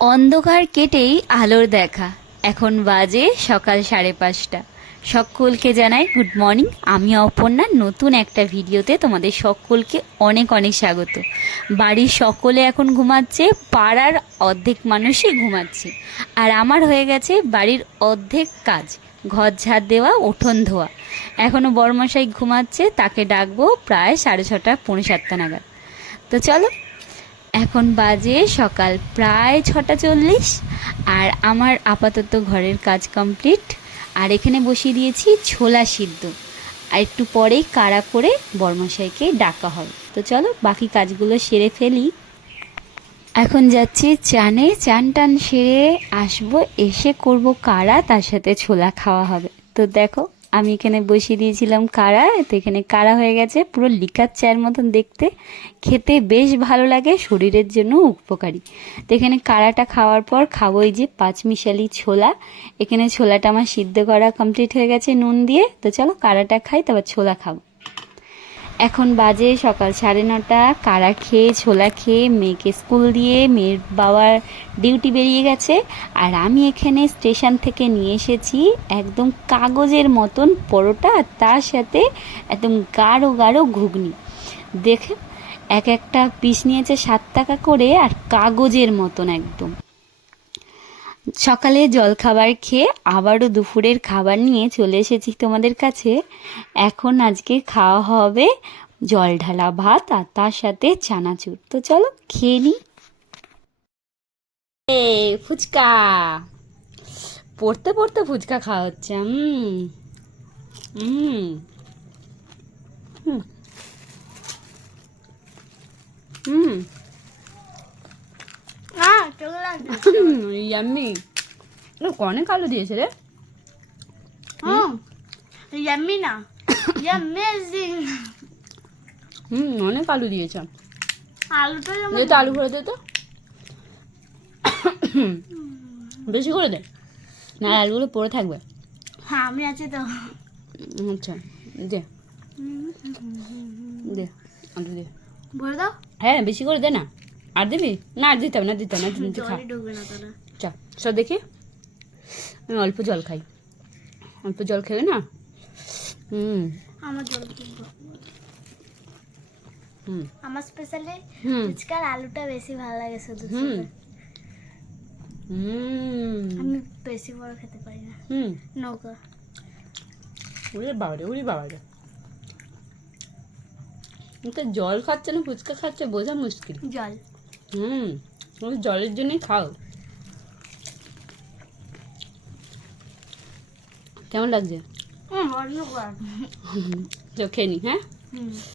অন্ধকার কেটেই আলোর দেখা। এখন বাজে সকাল 5:30। সকলকে জানাই গুড মর্নিং। আমি অপর্ণা, নতুন একটা ভিডিওতে তোমাদের সকলকে অনেক অনেক স্বাগত। বাড়ির সকলে এখন ঘুমাচ্ছে, পাড়ার অর্ধেক মানুষই ঘুমাচ্ছে, আর আমার হয়ে গেছে বাড়ির অর্ধেক কাজ, ঘর ঝাড় দেওয়া, উঠোন ধোয়া। এখনও বড়মশাই ঘুমাচ্ছে, তাকে ডাকবো প্রায় 6:30 7:45 নাগাদ। তো চলো, এখন বাজে সকাল প্রায় 6:40, আর আমার আপাতত ঘরের কাজ কমপ্লিট। আর এখানে বসিয়ে দিয়েছি ছোলা সিদ্ধ, আর একটু পরেই কাড়া করে বর্মশাইকে ডাকা হবে। তো চলো বাকি কাজগুলো সেরে ফেলি। এখন যাচ্ছি চানে, চান টান সেরে আসবো, এসে করব কাড়া, তার সাথে ছোলা খাওয়া হবে। তো দেখো, আমি এখানে বসিয়ে দিয়েছিলাম কাড়া। তো এখানে কাড়া হয়ে গেছে, পুরো লিকার চায়ের মতন দেখতে, খেতে বেশ ভালো লাগে, শরীরের জন্য উপকারী। তো এখানে কাড়াটা খাওয়ার পর খাবো এই যে পাঁচমিশালি ছোলা। এখানে ছোলাটা আমার সিদ্ধ করা কমপ্লিট হয়ে গেছে নুন দিয়ে। তো চলো কাড়াটা খাই, তারপর ছোলা খাবো। এখন বাজে সকাল 9:30। কাড়া খেয়ে ছোলা খেয়ে মেয়েকে স্কুল দিয়ে মেয়ের বাবার ডিউটি বেরিয়ে গেছে। আর আমি এখানে স্টেশন থেকে নিয়ে এসেছি একদম কাগজের মতন পরোটা, আর তার সাথে একদম গাঢ় গাঢ় ঘুগনি। দেখে এক একটা পিস নিয়েছে 7 টাকা করে, আর কাগজের মতন একদম। সকালে জলখাবার খেয়ে আবারও দুপুরের খাবার নিয়ে চলে এসেছি তোমাদের কাছে। এখন আজকে খাওয়া হবে জল ঢালা ভাত, আর তার সাথে চানাচুর। তো চলো খেয়ে নি। ফুচকা পড়তে পড়তে ফুচকা খাওয়া হচ্ছে। হুম হুম হুম ইয়াম্মি। অনেক আলু দিয়েছে রে। ইয়াম্মি না, অ্যামেজিং। অনেক আলু দিয়েছে। আলুটা যেমন দে তো, আলু ভরে দে তো, বেশি করে দে, না আলুগুলো পড়ে থাকবে। হ্যাঁ, আমি আছি তো। আচ্ছা দে দে, আলু দে। ভরে দাও। হ্যাঁ বেশি করে দে না। আর দিবি না? আর দিতে হবে না, দিতে হবে না, তুমি খা। জলই ঢুকবে না তাহলে। চা সব দেখি, আমি অল্প জল খাই। অল্প জল খেলে না। আমার জল ঢুকবে। আমার স্পেশালি ফুচকার আলুটা বেশি ভালো লাগে শুধু শুধু। আমি বেশি বড় খেতে পারি না। নৌকা। ওরে বাবা রে, ওরে বাবা রে, তো জল খাচ্ছে না ফুচকা খাচ্ছে, বোঝা মুশকিল। জল। ওই জলের জন্যই খাও। কেমন লাগছে? অন্য খেয়ে নি। হ্যাঁ।